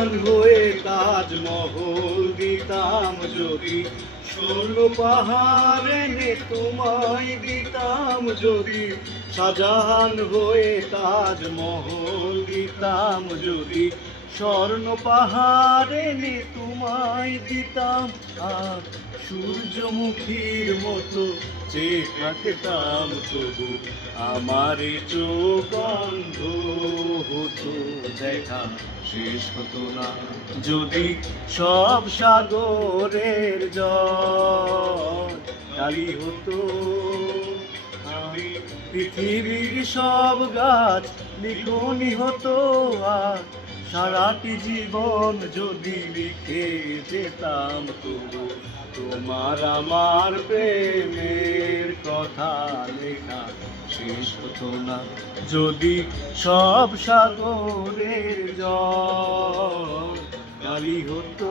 শাহজাহান হয়ে তাজমহল দিতাম যদি, স্বর্ণ পাহাড় এনে তোমায় দিতাম যদি, শাহজাহান হয়ে তাজমহল দিতাম যদি, স্বর্ণ পাহাড় এনে তোমায় দিতাম। আর সূর্যমুখীর মতো চেয়ে থাকতাম তবু আমার চোখ অন্ধ হতো, দেখা শেষ হতো না যদি সব সাগরের জল কালি হতো। আমি পৃথিবীর সব গাছ লিখনি হতো, আর সারাটি জীবন যদি লিখে যেতাম তবু তোমার আমার প্রেমের কথা লেখা শেষ হতো না যদি সব সাগরের জল কালি হতো।